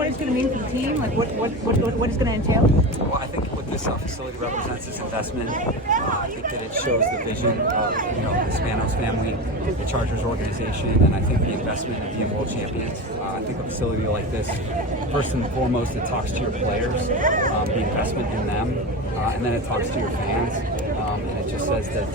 what it's going to mean for the team? Like what it's going to entail? Well, I think what this facility represents is investment. I think that it shows the vision of the Spanos family, the Chargers organization, and I think the investment of being world champions. I think a facility like this, first and foremost, it talks to your players, the investment in them, and then it talks to your fans, and it just says that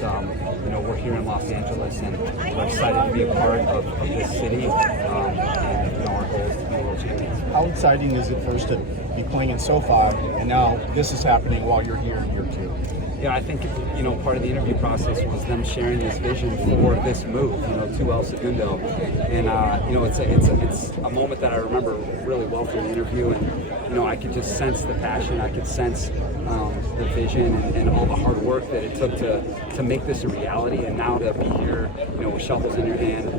we're here in Los Angeles and we're excited to be a part of this city, and our goal is to be world champions. How exciting is it first to be playing in SoFi, and now this is happening while you're here in year 2? Yeah, I think part of the interview process was them sharing this vision for this move, to Segundo, and it's a moment that I remember really well from the interview, and I could just sense the passion, I could sense the vision and all the hard work that it took to make this a reality, and now to be here, with shovels in your hand.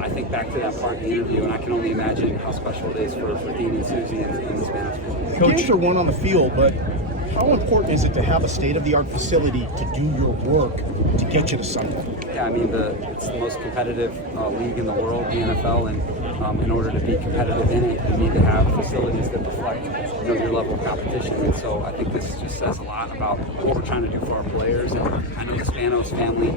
I think back to that part of the interview, and I can only imagine how special it is for Dean and Susie and the Spanish family. Coach, are one on the field, but how important is it to have a state-of-the-art facility to do your work to get you to something? Yeah, I mean, it's the most competitive league in the world, the NFL, and in order to be competitive in it, you need to have facilities that reflect your level of competition. And so I think this just says a lot about what we're trying to do for our players. And I know the Spanos family,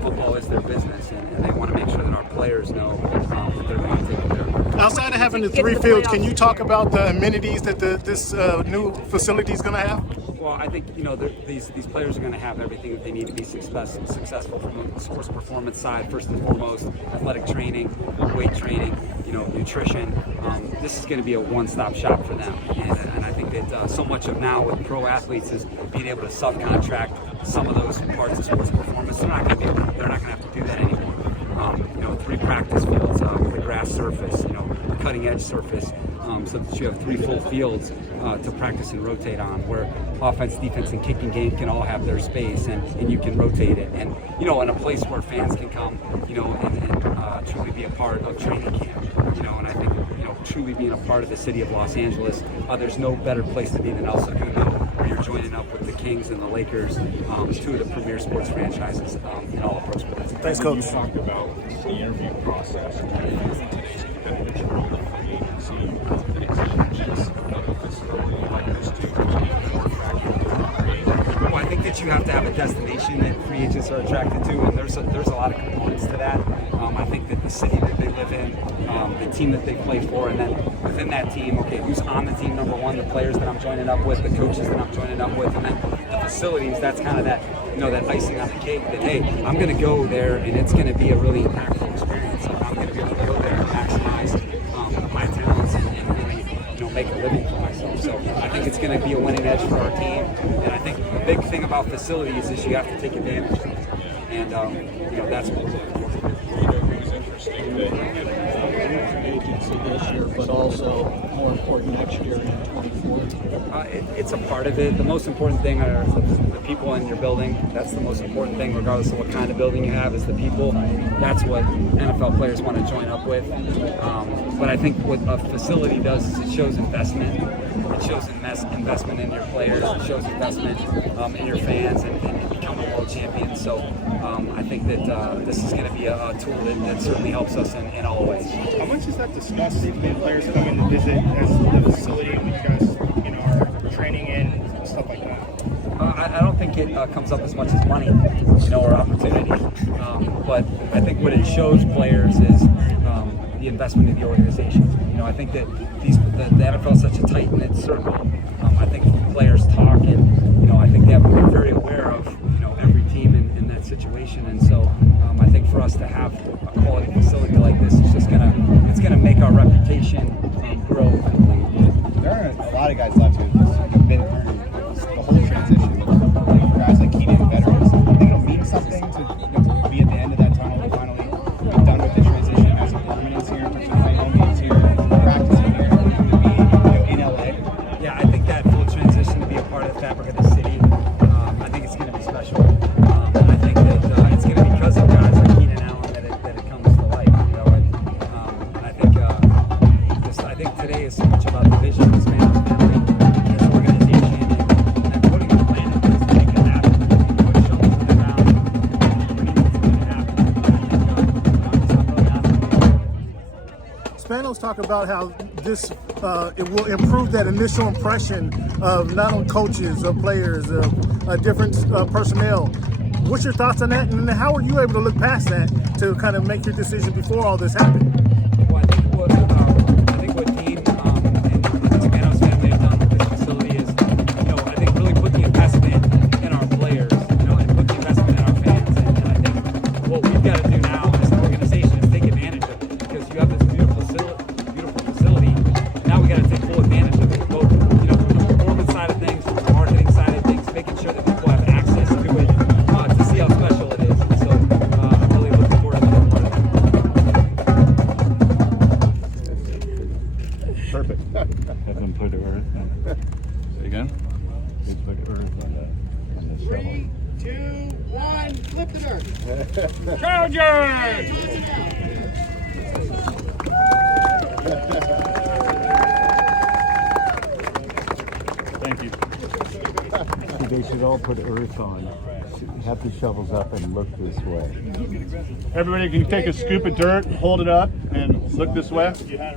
football is their business, and they want to make sure that our players know that they're going to take care of them. Outside of having the 3 fields, can you talk about the amenities that this new facility is going to have? Well, I think these players are going to have everything that they need to be successful from the sports performance side. First and foremost, athletic training, weight training, nutrition. This is going to be a one-stop shop for them, and I think that so much of now with pro athletes is being able to subcontract some of those parts of sports performance. They're not going to have to do that anymore. 3 practice fields with a grass surface, a cutting-edge surface. So that you have 3 full fields to practice and rotate on, where offense, defense, and kicking game can all have their space, and you can rotate it. And in a place where fans can come, and truly be a part of training camp. And I think truly being a part of the city of Los Angeles, there's no better place to be than El Segundo, where you're joining up with the Kings and the Lakers, 2 of the premier sports franchises in all of pro sports. Thanks, Coach. You talked about the interview process and kind of using today's competitive environment for the agency that exchanges another facility like this to more factor create. Well, I think that you have to have a destination that free agents are attracted to, and there's a lot of components to that. I think that the city that they live in, the team that they play for, and then within that team, okay, who's on the team, number one, the players that I'm joining up with, the coaches that I'm joining up with, and then the facilities, that's kind of that, that icing on the cake that, hey, I'm going to go there and it's going to be a really impactful experience. I'm going to be able to go there and maximize my talents and really, make a living for myself. So I think it's going to be a winning edge for our team. And I think the big thing about facilities is you have to take advantage of it. And, that's what we're doing. It was interesting that you had agency this year, but also more important next year in 24? It's a part of it. The most important thing are the people in your building. That's the most important thing, regardless of what kind of building you have, is the people. That's what NFL players want to join up with. But I think what a facility does is it shows investment. It shows investment in your players. It shows investment in your fans and becoming world champions. So I think that this is going to be a tool that certainly helps us in all ways. How much is that discussed when players come in to visit as the facility when you guys are training in and stuff like that? I don't think it comes up as much as money, or opportunity. But I think what it shows players is the investment in the organization. I think that the NFL is such a tight-knit circle. I think players talk, and I think they have to be very aware of every team in that situation. And so I think for us to have a quality facility like this is just gonna make our reputation grow. There are a lot of guys left who've been through the whole transition. Like for guys like Keenan and veterans, I think it'll mean something to be at the end of that tunnel and finally be done with the transition, have some permanence here, in terms of playing home games here, practicing here, to be in LA. Yeah, I think that full transition to be a part of the fabric of the city, I think it's going to be special. And I think that it's going to be because of guys like Keenan Allen that it comes to life. And I think today is so much about the vision of this man's family, this organization, and putting a plan in place to make it happen. Put shovels in the ground, bringing it to happen. Spanos talk about how this it will improve that initial impression of not only coaches, of players, of different personnel. What's your thoughts on that, and how are you able to look past that to kind of make your decision before all this happened? Well, I think what Dean and the Spanos family have done with this facility is, I think really put the investment in our players, and put the investment in our fans. And I think what we've got to do now as an organization is take advantage of it, because you have this beautiful facility. Now we got to take full advantage of it, both from the performance side of things, from the marketing side of things, making sure that people have access to it, to see how special it is. And so I'm really looking forward to being part of that. Perfect. Have them put earth on. Say again? They put earth on the shovel. 3, 2, 1, flip the dirt. Thank you. They should all put earth on. Have the shovels up and look this way. Everybody can take a scoop of dirt, hold it up, and look this way. That's, yeah.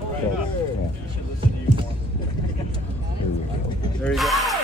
There you go.